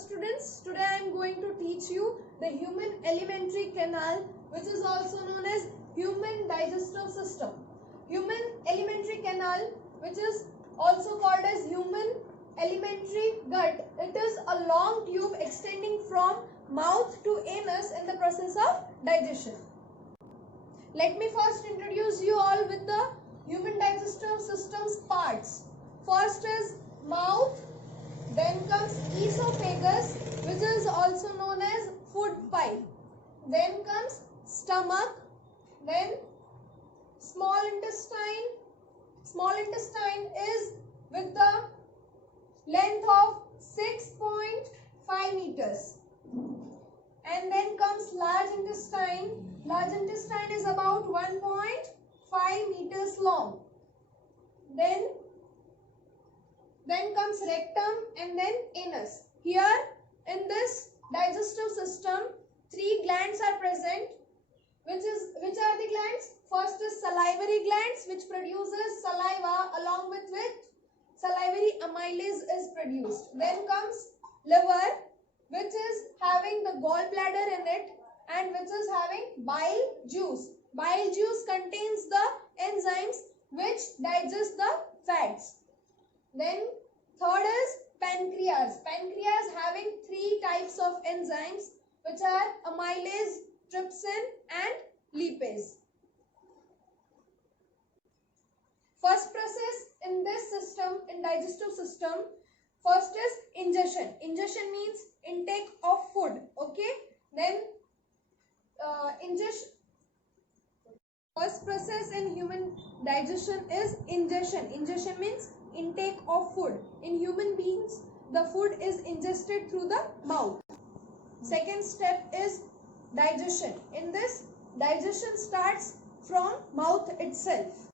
students, today I am going to teach you the human alimentary canal, which is also known as human digestive system. Human alimentary canal, which is also called as human alimentary gut. It is a long tube extending from mouth to anus in the process of digestion. Let me first introduce you all with the human digestive system's parts. First is mouth, then comes esophagus, which is also known as food pipe. Then comes stomach, then small intestine. Small intestine is with the length of 6.5 meters. And then comes large intestine. Large intestine is about 1.5 meters long. Then comes rectum and then anus. Here in this digestive system, 3 glands are present. Which are the glands? First is salivary glands, which produces saliva, along with which salivary amylase is produced. Then comes liver, which is having the gallbladder in it and which is having bile juice. Bile juice contains the enzymes which digest the fats. Then third is pancreas. Pancreas having 3 types of enzymes which are amylase, trypsin and lipase. First process in this system, in digestive system, first is ingestion. Ingestion means intake of food. Okay. Then ingestion. First process in human digestion is ingestion. Ingestion means intake of food. In human beings, the food is ingested through the mouth. Second step is digestion. In this, digestion starts from mouth itself.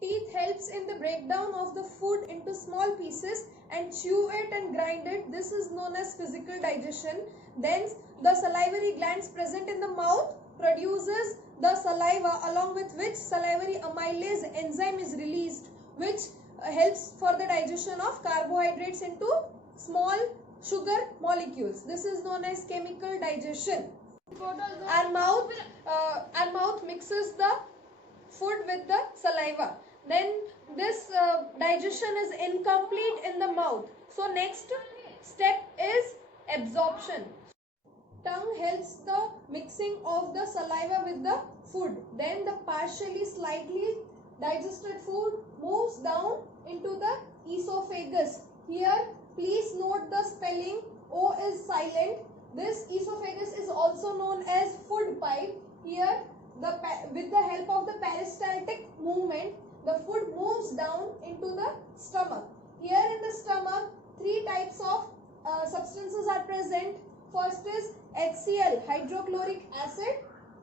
Teeth helps in the breakdown of the food into small pieces and chew it and grind it. This is known as physical digestion. Then the salivary glands present in the mouth produces the saliva, along with which salivary amylase enzyme is released, which helps for the digestion of carbohydrates into small sugar molecules. This is known as chemical digestion. Our mouth mixes the food with the saliva. Then this digestion is incomplete in the mouth. So next step is absorption. Tongue helps the mixing of the saliva with the food. Then the partially slightly digested food moves down into the esophagus. Here please note the spelling. O is silent. This esophagus is also known as food pipe. Here with the help of the peristaltic movement, the food moves down into the stomach. Here in the stomach, 3 types of substances are present. First is HCl, hydrochloric acid.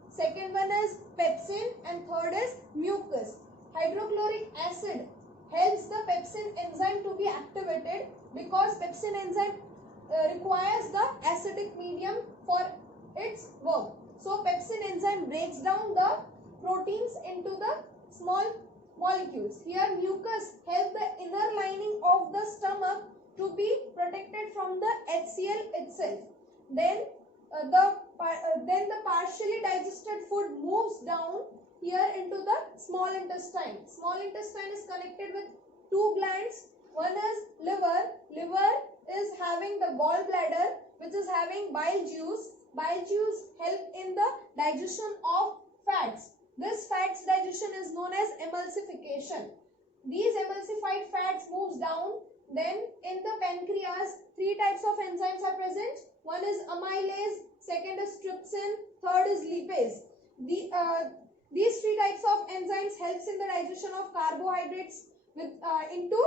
Second one is pepsin and third is mucus. Hydrochloric acid helps the pepsin enzyme to be activated because pepsin enzyme requires the acidic medium for its work. So pepsin enzyme breaks down the proteins into the small molecules. Here mucus helps the inner lining of the stomach to be protected from the HCl itself. Then the partially digested food moves down here into the small intestine. Small intestine is connected with 2 glands. One is liver. Liver is having the gallbladder, which is having bile juice. Bile juice help in the digestion of fats. This fats digestion is known as emulsification. These emulsified fats moves down. Then in the pancreas, 3 types of enzymes are present. One is amylase, second is trypsin, third is lipase. These 3 types of enzymes helps in the digestion of carbohydrates into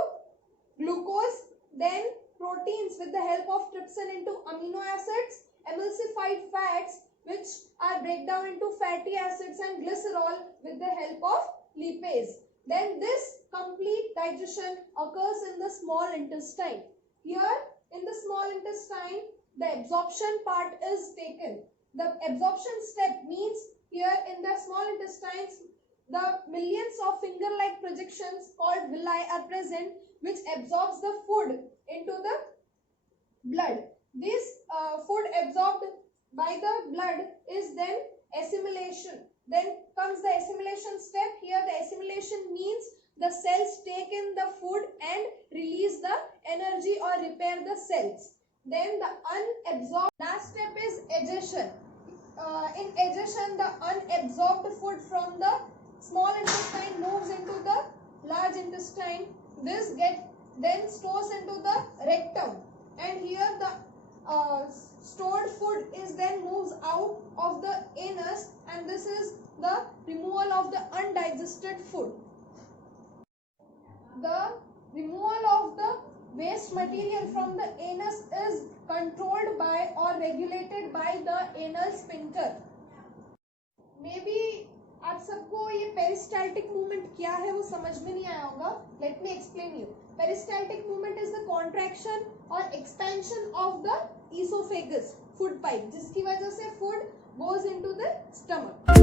glucose, then proteins with the help of trypsin into amino acids, emulsified fats which are break down into fatty acids and glycerol with the help of lipase. Then this complete digestion occurs in the small intestine. Here in the small intestine, the absorption part is taken. The absorption step means here in the small intestines, the millions of finger-like projections called villi are present, which absorbs the food into the blood. This food absorbed by the blood is then assimilation. Then comes the assimilation step. Here the assimilation means the cells take in the food and release the energy or repair the cells. Then the unabsorbed. Last step is digestion. In digestion, the unabsorbed food from the small intestine moves into the large intestine. This then stores into the rectum, and here the stored food is then moves out of the anus, and this is the removal of the undigested food. The removal of the waste material from the anus is controlled by or regulated by the anal sphincter. Maybe आप सबको ये peristaltic movement क्या है वो समझ में नहीं आया होगा. Let me explain you. Peristaltic movement is the contraction और expansion of the oesophagus food pipe, जिसकी वजह से food goes into the stomach.